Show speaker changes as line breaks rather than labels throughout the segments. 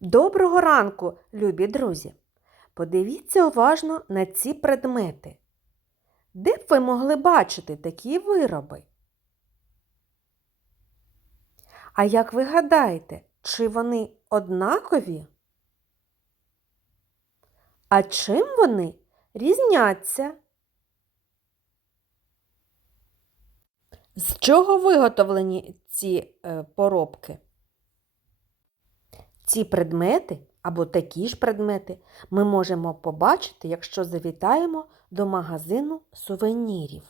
Доброго ранку, любі друзі! Подивіться уважно на ці предмети. Де б ви могли бачити такі вироби? А як ви гадаєте, чи вони однакові? А чим вони різняться? З чого виготовлені ці е, поробки? Ці предмети або такі ж предмети ми можемо побачити, якщо завітаємо до магазину сувенірів.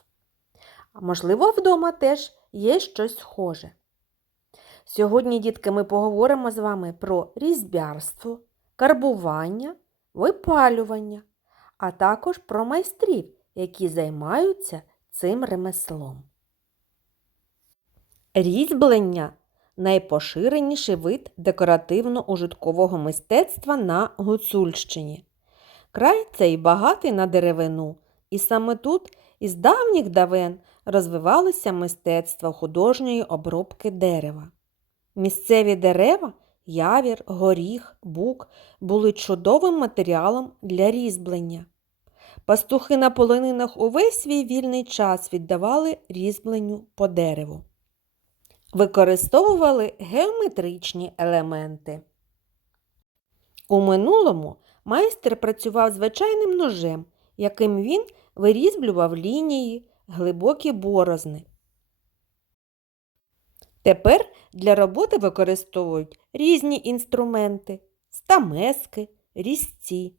Можливо, вдома теж є щось схоже. Сьогодні, дітки, ми поговоримо з вами про різьбярство, карбування, випалювання, а також про майстрів, які займаються цим ремеслом. Різьблення найпоширеніший вид декоративно-ужиткового мистецтва на Гуцульщині. Край цей багатий на деревину, і саме тут із давніх давен розвивалося мистецтво художньої обробки дерева. Місцеві дерева, явір, горіх, бук були чудовим матеріалом для різьблення. Пастухи на полонинах увесь свій вільний час віддавали різьбленню по дереву використовували геометричні елементи. У минулому майстер працював звичайним ножем, яким він вирізблював лінії, глибокі борозни. Тепер для роботи використовують різні інструменти стамески, різці.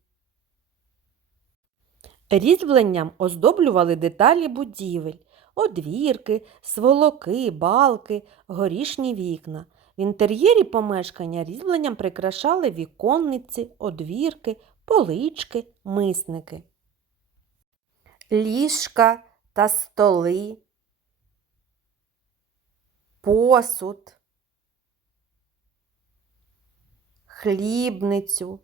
Різьбленням оздоблювали деталі будівель, одвірки, сволоки, балки, горішні вікна. В інтер'єрі помешкання різьбленням прикрашали віконниці, одвірки, полички, мисники. Ліжка та столи, посуд, хлібницю.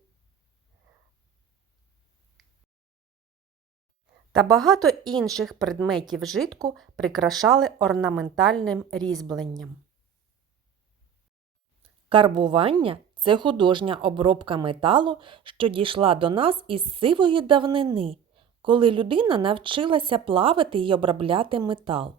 Та багато інших предметів вжитку прикрашали орнаментальним різьбленням. Карбування це художня обробка металу, що дійшла до нас із сивої давнини, коли людина навчилася плавити і обробляти метал.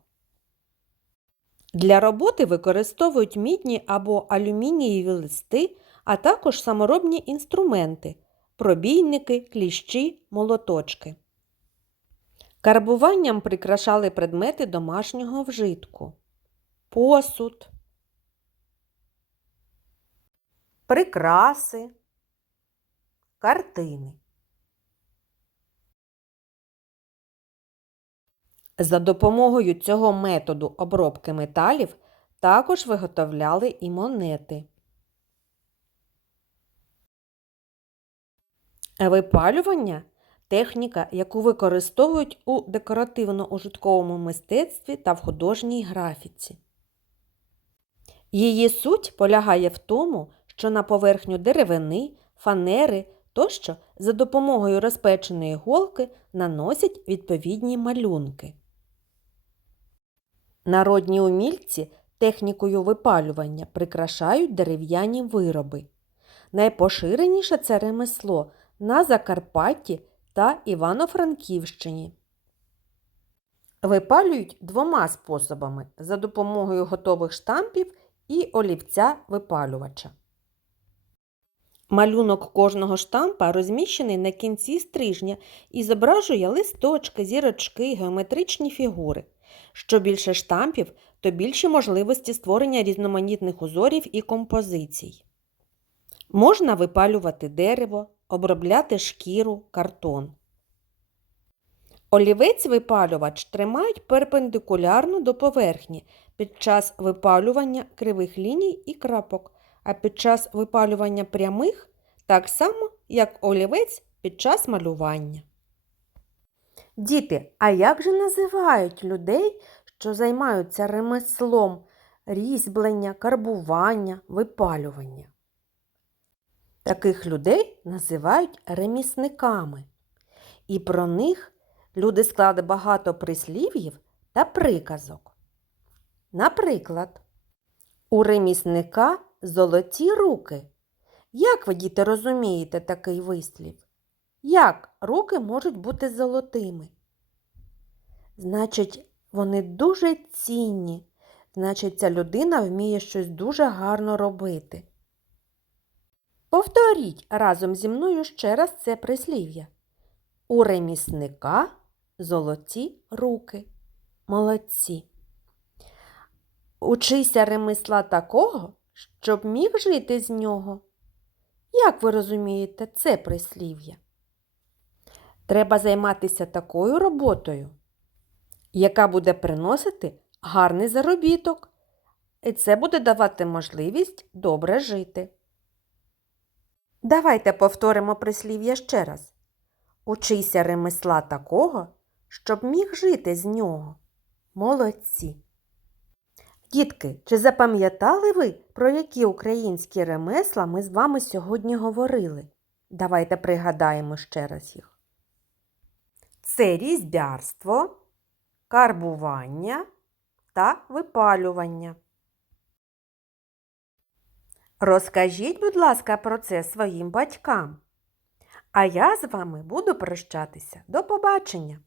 Для роботи використовують мідні або алюмінієві листи, а також саморобні інструменти пробійники, кліщі, молоточки. Карбуванням прикрашали предмети домашнього вжитку, посуд, прикраси, картини. За допомогою цього методу обробки металів також виготовляли і монети. Випалювання техніка, яку використовують у декоративно-ужитковому мистецтві та в художній графіці. Її суть полягає в тому, що на поверхню деревини, фанери тощо за допомогою розпеченої голки наносять відповідні малюнки. Народні умільці технікою випалювання прикрашають дерев'яні вироби. Найпоширеніше це ремесло на Закарпатті та Івано-Франківщині. Випалюють двома способами за допомогою готових штампів і олівця випалювача. Малюнок кожного штампа розміщений на кінці стрижня і зображує листочки, зірочки, геометричні фігури. Що більше штампів, то більші можливості створення різноманітних узорів і композицій. Можна випалювати дерево, обробляти шкіру, картон. Олівець випалювач тримають перпендикулярно до поверхні під час випалювання кривих ліній і крапок, а під час випалювання прямих так само, як олівець під час малювання. Діти, а як же називають людей, що займаються ремеслом різьблення, карбування, випалювання? Таких людей називають ремісниками. І про них люди склали багато прислів'їв та приказок. Наприклад, у ремісника золоті руки. Як ви, діти, розумієте такий вислів? Як руки можуть бути золотими? Значить, вони дуже цінні. Значить, ця людина вміє щось дуже гарно робити. Повторіть разом зі мною ще раз це прислів'я. У ремісника золоті руки. Молодці. Учися ремесла такого, щоб міг жити з нього. Як ви розумієте це прислів'я? Треба займатися такою роботою, яка буде приносити гарний заробіток, і це буде давати можливість добре жити. Давайте повторимо прислів'я ще раз. Учися ремесла такого, щоб міг жити з нього. Молодці. Дітки, чи запам'ятали ви, про які українські ремесла ми з вами сьогодні говорили? Давайте пригадаємо ще раз їх. Це різьбярство, карбування та випалювання. Розкажіть, будь ласка, про це своїм батькам. А я з вами буду прощатися. До побачення!